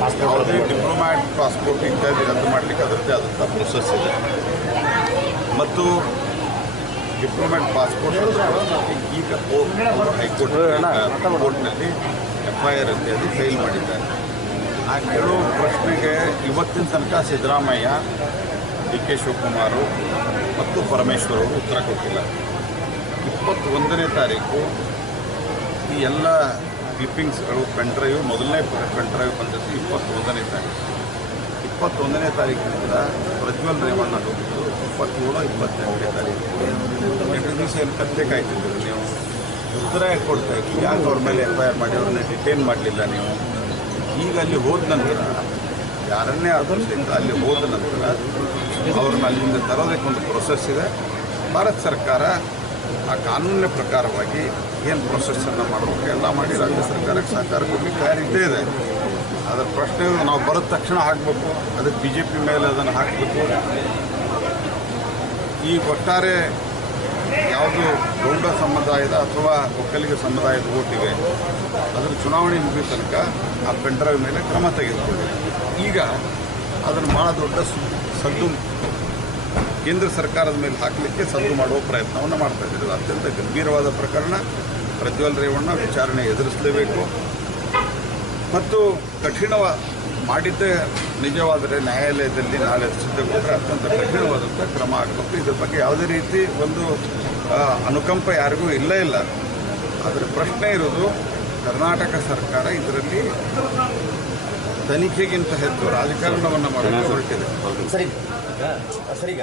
ಯಾವುದೇ Diplomat passport ಇತ್ಯಾದಿ ರದ್ದು ಮಾಡಲಿಕ್ಕೆ ಅದರದ್ದೇ ಆದಂಥ ಪ್ರೊಸೆಸ್ ಇದೆ. ಮತ್ತು ಡಿಪ್ಲೊಮ್ಯಾಟ್ ಪಾಸ್ಪೋರ್ಟ್ ಈಗ ಹೈಕೋರ್ಟ್ ಕೋರ್ಟ್ನಲ್ಲಿ ಎಫ್ ಐ ಆರ್ ಇತ್ಯಾದಿ ಫೈಲ್ ಮಾಡಿದ್ದಾರೆ. ಆ ಕೆಲವು ಪ್ರಶ್ನೆಗೆ ಇವತ್ತಿನ ತನಕ ಸಿದ್ದರಾಮಯ್ಯ ಡಿ ಕೆ ಶಿವಕುಮಾರು ಮತ್ತು ಪರಮೇಶ್ವರ್ ಅವರು ಉತ್ತರ ಕೊಟ್ಟಿಲ್ಲ. ಇಪ್ಪತ್ತೊಂದನೇ ತಾರೀಕು ಈ ಎಲ್ಲ ಕ್ಲಿಪ್ಪಿಂಗ್ಸ್ಗಳು ಪೆನ್ ಡ್ರೈವ್ ಮೊದಲನೇ ಪೆನ್ ಡ್ರೈವ್ ಬಂದದ್ದು ಇಪ್ಪತ್ತೊಂದನೇ ತಾರೀಕು. ಇಪ್ಪತ್ತೊಂದನೇ ತಾರೀಕಿನಿಂದ ಪ್ರಜ್ವಲ್ ರೇವಣ್ಣ ಹೋಗಿದ್ದು ಇಪ್ಪತ್ತೇಳು ಇಪ್ಪತ್ತೆರಡನೇ ತಾರೀಕು ಎರಡು ದಿವಸ ಏನು ಕತ್ತೆ ಆಯ್ತಿದ್ದೀರಿ ನೀವು. ಉತ್ತರ ಕೊಡ್ತಾ ಇದ್ದೀವಿ ಯಾಕೆ ಅವ್ರ ಮೇಲೆ ಎಫ್ ಐ ಆರ್ ಮಾಡಿ ಅವ್ರನ್ನ ಡಿಟೈನ್ ಮಾಡಲಿಲ್ಲ ನೀವು? ಈಗ ಅಲ್ಲಿ ಹೋದ ನಂತರ, ಯಾರನ್ನೇ ಆದರೂ ಸಹಿತ ಅಲ್ಲಿ ಹೋದ ನಂತರ ಅವ್ರನ್ನ ಅಲ್ಲಿಂದ ತರೋದಕ್ಕೆ ಒಂದು ಪ್ರೊಸೆಸ್ ಇದೆ. ಭಾರತ ಸರ್ಕಾರ ಆ ಕಾನೂನಿನ ಪ್ರಕಾರವಾಗಿ ಏನು ಪ್ರೊಸೆಸ್ಸನ್ನು ಮಾಡಬೇಕು ಎಲ್ಲ ಮಾಡಿ ರಾಜ್ಯ ಸರ್ಕಾರಕ್ಕೆ ಸಹಕಾರ ಕೊಡಲಿಕ್ಕೆ ತಯಾರಿದ್ದೇ ಇದೆ. ಅದರ ಪ್ರಶ್ನೆ ನಾವು ಬರೋದ ತಕ್ಷಣ ಹಾಕಬೇಕು, ಅದಕ್ಕೆ ಬಿ ಜೆ ಪಿ ಮೇಲೆ ಅದನ್ನು ಹಾಕಬೇಕು. ಈ ಒಟ್ಟಾರೆ ಯಾವುದು ಗೌಡ ಸಮುದಾಯದ ಅಥವಾ ಒಕ್ಕಲಿಗ ಸಮುದಾಯದ ಓಟಿವೆ ಅದರ ಚುನಾವಣೆ ಮುಗಿದ ತನಕ ಆ ಪೆಂಡ್ರೈವ್ ಮೇಲೆ ಕ್ರಮ ತೆಗೆದುಕೊಳ್ಳಿ. ಈಗ ಅದನ್ನು ಭಾಳ ದೊಡ್ಡ ಸದ್ದು. ಕೇಂದ್ರ ಸರ್ಕಾರದ ಮೇಲೆ ಹಾಕಲಿಕ್ಕೆ ಸದ್ದು ಮಾಡುವ ಪ್ರಯತ್ನವನ್ನು ಮಾಡ್ತಾ ಇದ್ದಾರೆ ಇದು ಅತ್ಯಂತ ಗಂಭೀರವಾದ ಪ್ರಕರಣ. ಪ್ರಜ್ವಲ್ ರೇವಣ್ಣ ವಿಚಾರಣೆ ಎದುರಿಸಲೇಬೇಕು. ಮತ್ತು ಕಠಿಣವ, ಮಾಡಿದ್ದೇ ನಿಜವಾದರೆ ನ್ಯಾಯಾಲಯದಲ್ಲಿ ನಾಳೆ ಸಿದ್ಧಗೊಂಡರೆ ಅತ್ಯಂತ ಕಠಿಣವಾದಂಥ ಕ್ರಮ ಆಗಬೇಕು. ಇದ್ರ ಬಗ್ಗೆ ಯಾವುದೇ ರೀತಿ ಒಂದು ಅನುಕಂಪ ಯಾರಿಗೂ ಇಲ್ಲ ಇಲ್ಲ. ಆದರೆ ಪ್ರಶ್ನೆ ಇರೋದು, ಕರ್ನಾಟಕ ಸರ್ಕಾರ ಇದರಲ್ಲಿ ತನಿಖೆಗಿಂತ ಹೆಚ್ಚು ರಾಜಕಾರಣವನ್ನು ಮಾಡಲು ಹೊರಟಿದೆ. ಸರಿ. ಸರಿಗ